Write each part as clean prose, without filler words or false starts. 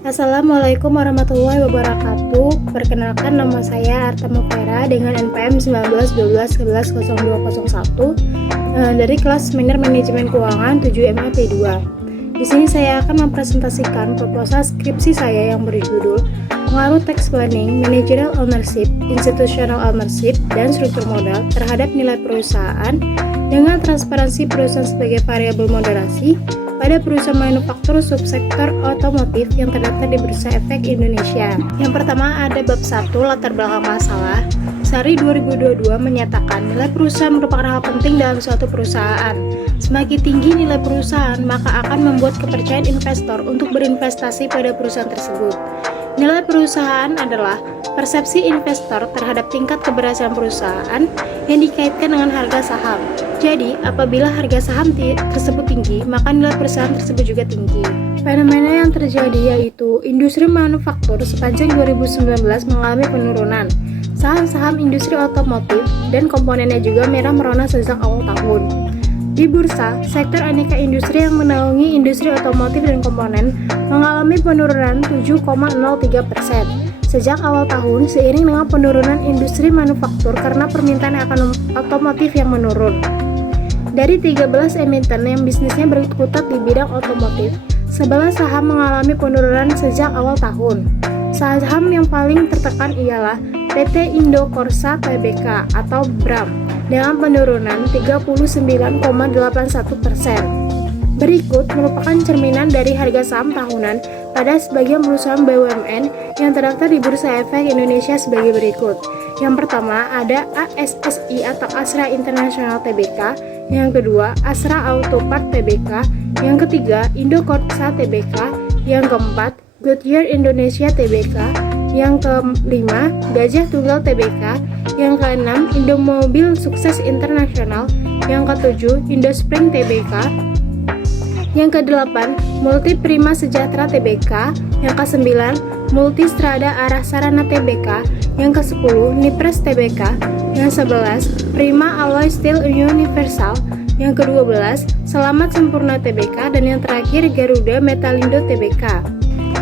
Assalamualaikum warahmatullahi wabarakatuh. Perkenalkan, nama saya Arta Mufaira dengan NPM 1912110201 dari kelas Minor Manajemen Keuangan 7 MAP 2. Di sini saya akan mempresentasikan proposal skripsi saya yang berjudul Pengaruh Tax Planning, Managerial Ownership, Institutional Ownership, dan Struktur Modal terhadap nilai perusahaan dengan transparansi perusahaan sebagai variabel moderasi pada perusahaan manufaktur subsektor otomotif yang terdaftar di Bursa Efek Indonesia. Yang pertama ada bab 1, latar belakang masalah. Sari 2022 menyatakan nilai perusahaan merupakan hal penting dalam suatu perusahaan. Semakin tinggi nilai perusahaan, maka akan membuat kepercayaan investor untuk berinvestasi pada perusahaan tersebut. Nilai perusahaan adalah persepsi investor terhadap tingkat keberhasilan perusahaan yang dikaitkan dengan harga saham. Jadi, apabila harga saham tersebut tinggi, maka nilai perusahaan tersebut juga tinggi. Fenomena yang terjadi yaitu industri manufaktur sepanjang 2019 mengalami penurunan. Saham-saham industri otomotif dan komponennya juga merah-merona sejak awal tahun. Di bursa, sektor aneka industri yang menaungi industri otomotif dan komponen mengalami penurunan 7,03% sejak awal tahun seiring dengan penurunan industri manufaktur karena permintaan akan otomotif yang menurun. Dari 13 emiten yang bisnisnya berkutat di bidang otomotif, 11 saham mengalami penurunan sejak awal tahun. Saham yang paling tertekan ialah PT Indo Korsa Tbk atau BRAM dengan penurunan 39,81%. Berikut merupakan cerminan dari harga saham tahunan pada sebagian perusahaan BUMN yang terdaftar di Bursa Efek Indonesia sebagai berikut. Yang pertama ada ASSI atau Astra International Tbk, yang kedua Astra Autopart Tbk, yang ketiga Indo Korsa Tbk, yang keempat Goodyear Indonesia Tbk, yang kelima Gajah Tunggal Tbk, yang keenam Indomobil Sukses Internasional, yang ketujuh Indospring Tbk, yang kedelapan Multi Prima Sejahtera Tbk, yang kesembilan Multistrada Arah Sarana Tbk, yang ke-10 Nipres Tbk, yang 11 Prima Alloy Steel Universal, yang ke-12 Selamat Sempurna Tbk, dan yang terakhir Garuda Metalindo Tbk.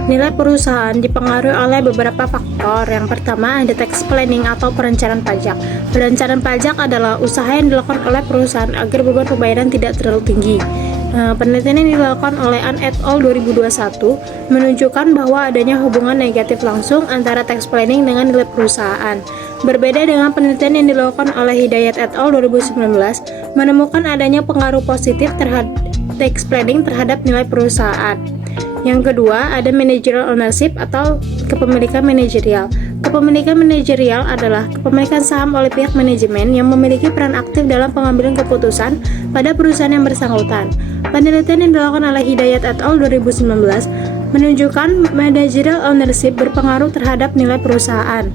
Nilai perusahaan dipengaruhi oleh beberapa faktor. Yang pertama ada tax planning atau perencanaan pajak. Perencanaan pajak adalah usaha yang dilakukan oleh perusahaan agar beban pembayaran tidak terlalu tinggi. Penelitian yang dilakukan oleh An et al. 2021 menunjukkan bahwa adanya hubungan negatif langsung antara tax planning dengan nilai perusahaan. Berbeda dengan penelitian yang dilakukan oleh Hidayat et al. 2019 menemukan adanya pengaruh positif terhadap tax planning terhadap nilai perusahaan. Yang kedua, ada managerial ownership atau kepemilikan manajerial. Kepemilikan manajerial adalah kepemilikan saham oleh pihak manajemen yang memiliki peran aktif dalam pengambilan keputusan pada perusahaan yang bersangkutan. Penelitian yang dilakukan oleh Hidayat et al. 2019 menunjukkan managerial ownership berpengaruh terhadap nilai perusahaan.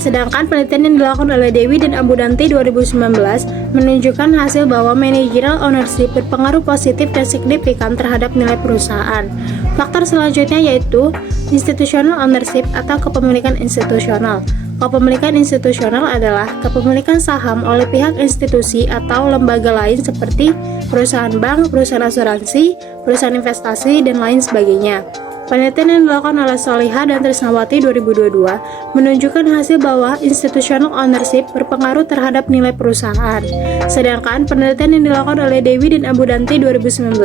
Sedangkan penelitian yang dilakukan oleh Dewi dan Abu Danti 2019 menunjukkan hasil bahwa managerial ownership berpengaruh positif dan signifikan terhadap nilai perusahaan. Faktor selanjutnya yaitu institutional ownership atau kepemilikan institusional. Kepemilikan institusional adalah kepemilikan saham oleh pihak institusi atau lembaga lain seperti perusahaan bank, perusahaan asuransi, perusahaan investasi, dan lain sebagainya. Penelitian yang dilakukan oleh Soliha dan Trisnawati 2022 menunjukkan hasil bahwa institutional ownership berpengaruh terhadap nilai perusahaan. Sedangkan penelitian yang dilakukan oleh Dewi dan Abu Danti 2019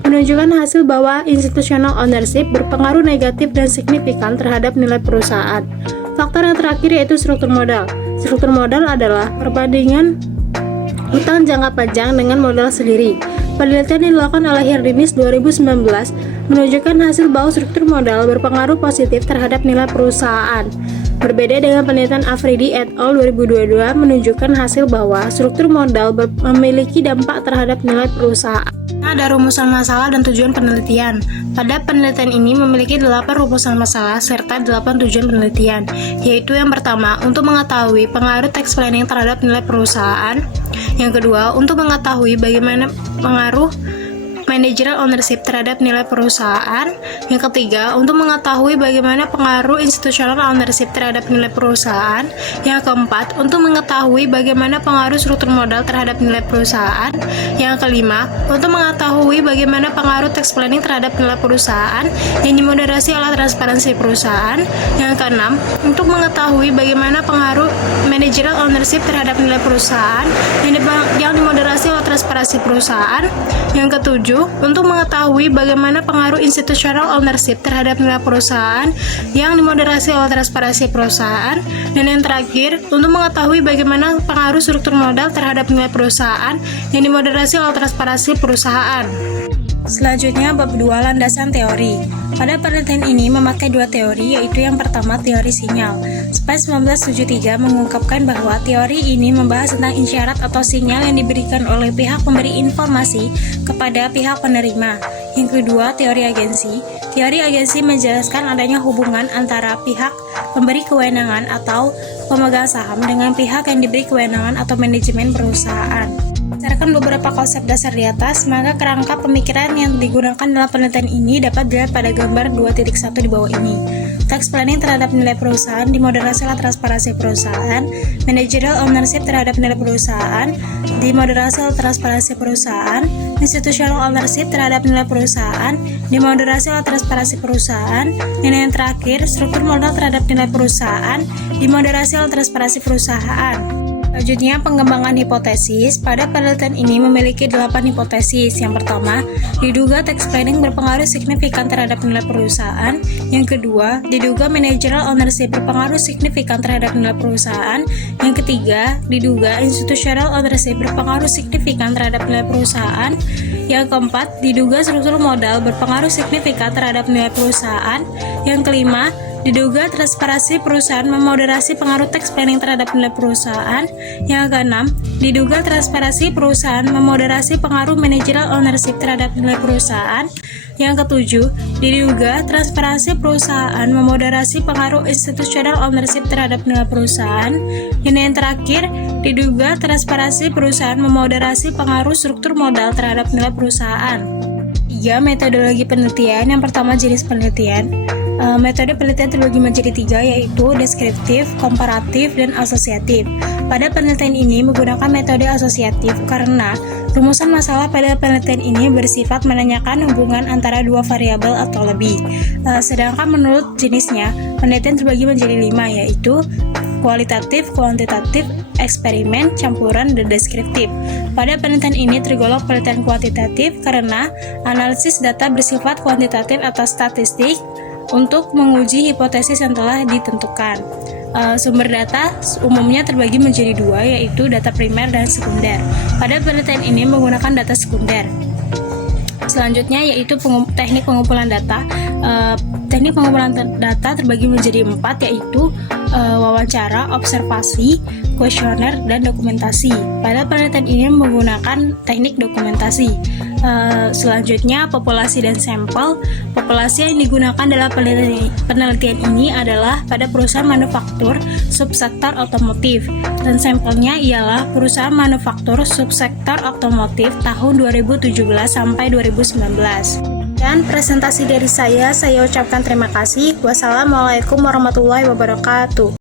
menunjukkan hasil bahwa institutional ownership berpengaruh negatif dan signifikan terhadap nilai perusahaan. Faktor yang terakhir yaitu struktur modal. Struktur modal adalah perbandingan utang jangka panjang dengan modal sendiri. Penelitian yang dilakukan oleh Herdinis 2019 menunjukkan hasil bahwa struktur modal berpengaruh positif terhadap nilai perusahaan. Berbeda dengan penelitian Afridi et al. 2022 menunjukkan hasil bahwa struktur modal memiliki dampak terhadap nilai perusahaan. Ada rumusan masalah dan tujuan penelitian. Pada penelitian ini memiliki 8 rumusan masalah serta 8 tujuan penelitian, yaitu yang pertama, untuk mengetahui pengaruh tax planning terhadap nilai perusahaan. Yang kedua, untuk mengetahui bagaimana pengaruh managerial ownership terhadap nilai perusahaan. Yang ketiga, untuk mengetahui bagaimana pengaruh institutional ownership terhadap nilai perusahaan. Yang keempat, untuk mengetahui bagaimana pengaruh struktur modal terhadap nilai perusahaan. Yang kelima, untuk mengetahui bagaimana pengaruh tax planning terhadap nilai perusahaan yang dimoderasi oleh transparansi perusahaan. Yang keenam, untuk mengetahui bagaimana pengaruh managerial ownership terhadap nilai perusahaan yang dimoderasi oleh transparansi perusahaan. Yang ketujuh, untuk mengetahui bagaimana pengaruh institutional ownership terhadap nilai perusahaan yang dimoderasi oleh transparansi perusahaan. Dan yang terakhir, untuk mengetahui bagaimana pengaruh struktur modal terhadap nilai perusahaan yang dimoderasi oleh transparansi perusahaan. Selanjutnya, bab 2, landasan teori. Pada penelitian ini memakai dua teori, yaitu yang pertama teori sinyal. Spice 1973 mengungkapkan bahwa teori ini membahas tentang isyarat atau sinyal yang diberikan oleh pihak pemberi informasi kepada pihak penerima. Yang kedua, teori agensi. Teori agensi menjelaskan adanya hubungan antara pihak pemberi kewenangan atau pemegang saham dengan pihak yang diberi kewenangan atau manajemen perusahaan. Berdasarkan beberapa konsep dasar di atas, maka kerangka pemikiran yang digunakan dalam penelitian ini dapat dilihat pada gambar 2.1 di bawah ini. Tax planning terhadap nilai perusahaan, dimoderasi oleh transparansi perusahaan, managerial ownership terhadap nilai perusahaan, dimoderasi oleh transparansi perusahaan, institutional ownership terhadap nilai perusahaan, dimoderasi oleh transparansi perusahaan, dan yang terakhir, struktur modal terhadap nilai perusahaan, dimoderasi oleh transparansi perusahaan. Selanjutnya, pengembangan hipotesis. Pada penelitian ini memiliki 8 hipotesis. Yang pertama, diduga tax planning berpengaruh signifikan terhadap nilai perusahaan. Yang kedua, diduga managerial ownership berpengaruh signifikan terhadap nilai perusahaan. Yang ketiga, diduga institutional ownership berpengaruh signifikan terhadap nilai perusahaan. Yang keempat, diduga struktur modal berpengaruh signifikan terhadap nilai perusahaan. Yang kelima, diduga transparansi perusahaan memoderasi pengaruh tax planning terhadap nilai perusahaan. Yang keenam, diduga transparansi perusahaan memoderasi pengaruh managerial ownership terhadap nilai perusahaan. Yang ketujuh, diduga transparansi perusahaan memoderasi pengaruh institutional ownership terhadap nilai perusahaan. Dan yang terakhir, diduga transparansi perusahaan memoderasi pengaruh struktur modal terhadap nilai perusahaan. 3. Metodologi penelitian. Yang pertama, jenis penelitian. Metode penelitian terbagi menjadi 3, yaitu deskriptif, komparatif, dan asosiatif. Pada penelitian ini menggunakan metode asosiatif karena rumusan masalah pada penelitian ini bersifat menanyakan hubungan antara dua variabel atau lebih. Sedangkan menurut jenisnya, penelitian terbagi menjadi 5, yaitu kualitatif, kuantitatif, eksperimen, campuran, dan deskriptif. Pada penelitian ini tergolong penelitian kuantitatif karena analisis data bersifat kuantitatif atau statistik untuk menguji hipotesis yang telah ditentukan. Sumber data umumnya terbagi menjadi 2, yaitu data primer dan sekunder. Pada penelitian ini menggunakan data sekunder. Selanjutnya yaitu teknik pengumpulan data. Teknik pengumpulan data terbagi menjadi 4, yaitu wawancara, observasi, kuesioner, dan dokumentasi. Pada penelitian ini menggunakan teknik dokumentasi. Selanjutnya, populasi dan sampel. Populasi yang digunakan dalam penelitian ini adalah pada perusahaan manufaktur subsektor otomotif, dan sampelnya ialah perusahaan manufaktur subsektor otomotif tahun 2017 sampai 2019. Dan presentasi dari saya ucapkan terima kasih. Wassalamualaikum warahmatullahi wabarakatuh.